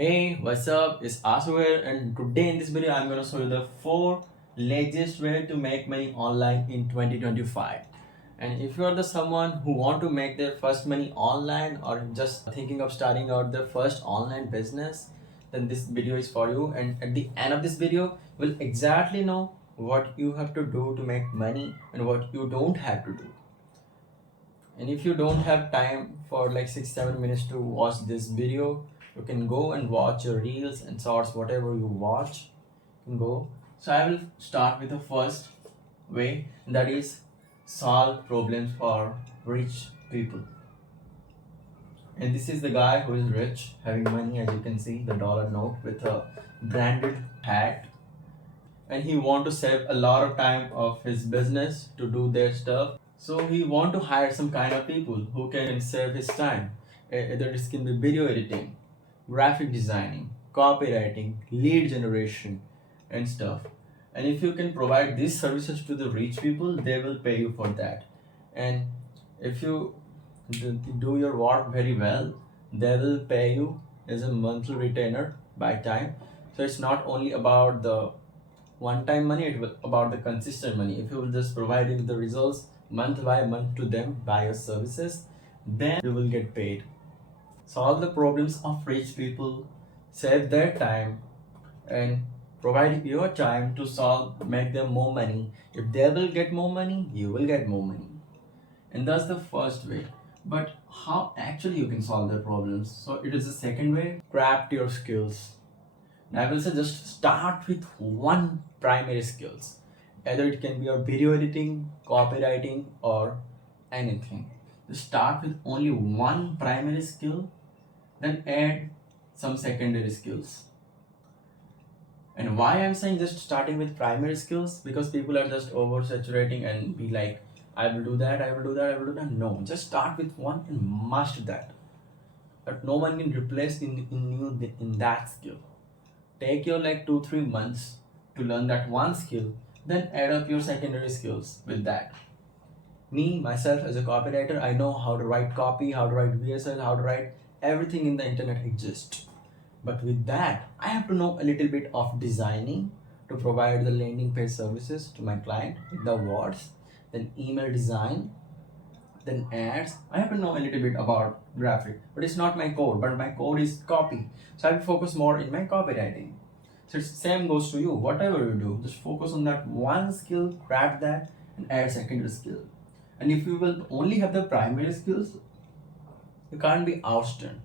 Hey, what's up? It's Asu here, and today in this video, I'm gonna show you the 4 laziest way to make money online in 2025. And if you are the someone who want to make their first money online or just thinking of starting out their first online business, then this video is for you. And at the end of this video, you will exactly know what you have to do to make money and what you don't have to do. And if you don't have time for like 6 7 minutes to watch this video, you can go and watch your reels and shorts, whatever you watch, you can go. So I will start with the first way, that is solve problems for rich people. And this is the guy who is rich, having money, as you can see, the dollar note with a branded hat. And he want to save a lot of time of his business to do their stuff, so he want to hire some kind of people who can save his time. Either it can be video editing, graphic designing, copywriting, lead generation, and stuff. And if you can provide these services to the rich people, they will pay you for that. And if you do your work very well, they will pay you as a monthly retainer by time. So it's not only about the one time money, it will about the consistent money. If you will just provide the results month by month to them by your services, then you will get paid. Solve the problems of rich people, save their time, and provide your time to solve, make them more money. If they will get more money, you will get more money. And that's the first way. But how actually you can solve their problems? So it is the second way. Craft your skills. Now I will say just start with one primary skills. Either it can be your video editing, copywriting, or anything. Just start with only one primary skill, then add some secondary skills. And why I'm saying just starting with primary skills, because people are just oversaturating and be like, I will do that, I will do that, I will do that. No, just start with one and master that. But no one can replace in you in that skill. Take your like 2 3 months to learn that one skill, then add up your secondary skills with that. Me myself as a copywriter, I know how to write copy, how to write VSL, how to write everything in the internet exists. But with that, I have to know a little bit of designing to provide the landing page services to my client with the words, then email design, then ads. I have to know a little bit about graphic, but it's not my core, but my core is copy. So I will focus more in my copywriting. So it's same goes to you. Whatever you do, just focus on that one skill, grab that, and add secondary skill. And if you will only have the primary skills, you can't be outstanding.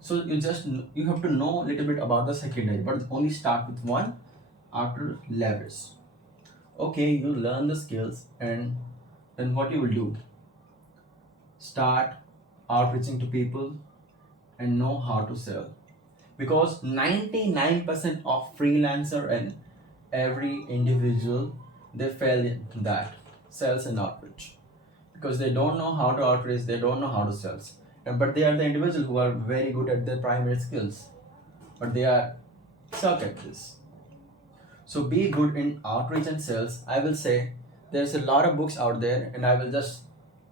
So you have to know a little bit about the secondary, but only start with one after leverage. Okay, you learn the skills, and then what you will do? Start outreaching to people and know how to sell, because 99% of freelancer and every individual, they fail in that sales and outreach, because they don't know how to outreach, they don't know how to sell. But they are the individual who are very good at their primary skills, but they are suck at this. So be good in outreach and sales. I will say there's a lot of books out there, and I will just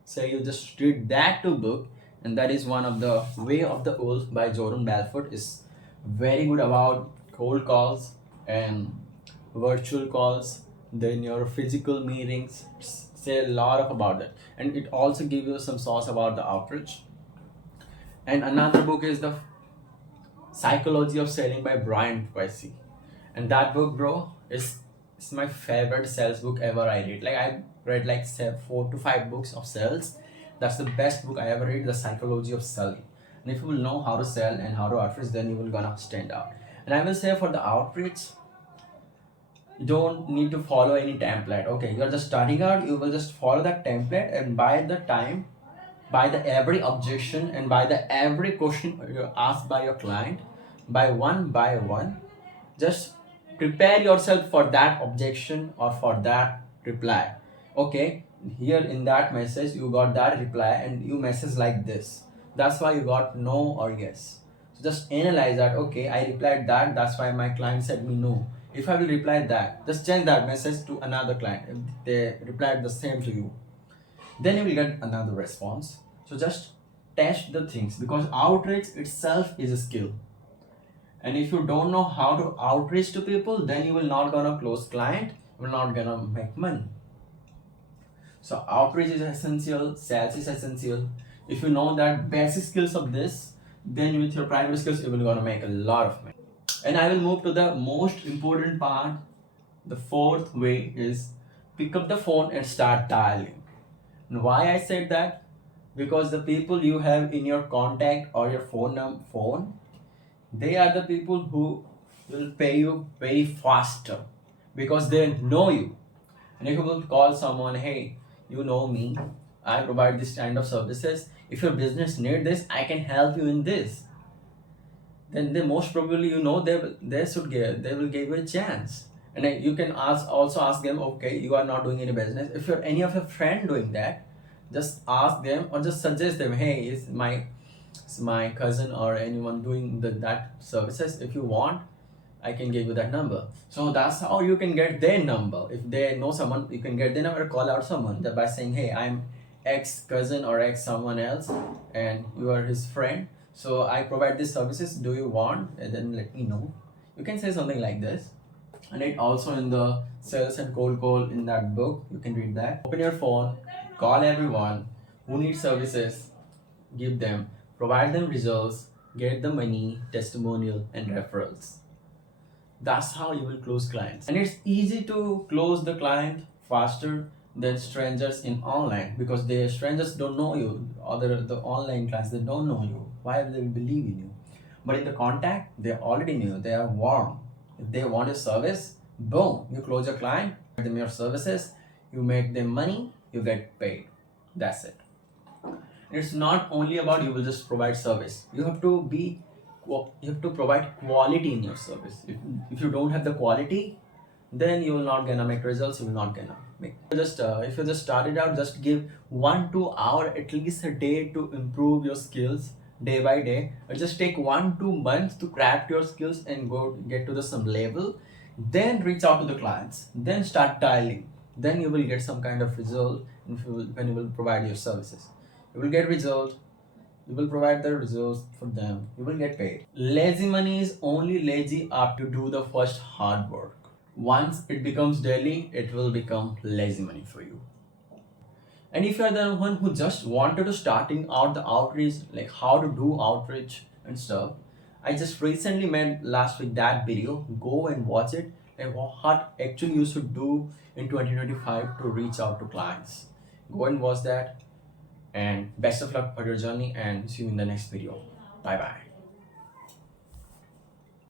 say you just read that two book, and that is one of the Way of the Wolf by Jordan Belfort. Is very good about cold calls and virtual calls, then your physical meetings. Say a lot of about that, and it also give you some sauce about the outreach. And another book is the Psychology of Selling by Brian Tracy. And that book, bro, is my favorite sales book ever I read. Like I read like 4 to 5 books of sales. That's the best book I ever read, The Psychology of Selling. And if you will know how to sell and how to outreach, then you will gonna stand out. And I will say for the outreach, you don't need to follow any template. Okay, you're just starting out, you will just follow that template, and by the time, by the every objection and by the every question you're asked by your client, by one, just prepare yourself for that objection or for that reply. Okay, here in that message you got that reply, and you message like this, that's why you got no or yes. So just analyze that. Okay, I replied that, that's why my client said me no. If I will reply that, just change that message to another client, if they replied the same to you, then you will get another response. So just test the things, because outreach itself is a skill. And if you don't know how to outreach to people, then you will not gonna close client, you will not gonna make money. So outreach is essential, sales is essential. If you know that basic skills of this, then with your primary skills, you will gonna make a lot of money. And I will move to the most important part. The fourth way is pick up the phone and start dialing. And why I said that? Because the people you have in your contact or your phone, they are the people who will pay you very faster because they know you. And if you will call someone, hey, you know me, I provide this kind of services. If your business need this, I can help you in this. Then they most probably they will give you a chance. And then you can also ask them, okay, you are not doing any business. If you're any of your friend doing that, just ask them or just suggest them, hey, it's my cousin or anyone doing that services. If you want, I can give you that number. So that's how you can get their number. If they know someone, you can get their number, call out someone by saying, hey, I'm ex cousin or ex someone else, and you are his friend. So I provide these services. Do you want? And then let me know. You can say something like this. And it also in the sales and cold call in that book, you can read that. Open your phone, call everyone who needs services, give them, provide them results, get the money, testimonial, and referrals. That's how you will close clients. And it's easy to close the client faster than strangers in online, because the strangers don't know you. Other the online clients, they don't know you. Why will they believe in you? But in the contact, they already knew. They are warm. If they want a service, boom, you close your client, give them your services, you make them money, you get paid. That's it. It's not only about you will just provide service. You have to provide quality in your service. If you don't have the quality, then you will not gonna make results. You will not gonna make. If you just started out, just give 1-2 hour at least a day to improve your skills day by day. Or just take 1-2 months to craft your skills and go get to the some level. Then reach out to the clients. Then start dialing. Then you will get some kind of result when you will provide your services. You will get result. You will provide the results for them. You will get paid. Lazy money is only lazy after you do the first hard work. Once it becomes daily, it will become lazy money for you. And if you are the one who just wanted to starting out the outreach, like how to do outreach and stuff, I just recently made last week that video. Go and watch it and what actually you should do in 2025 to reach out to clients. Go and watch that. And best of luck for your journey, and see you in the next video. Bye bye.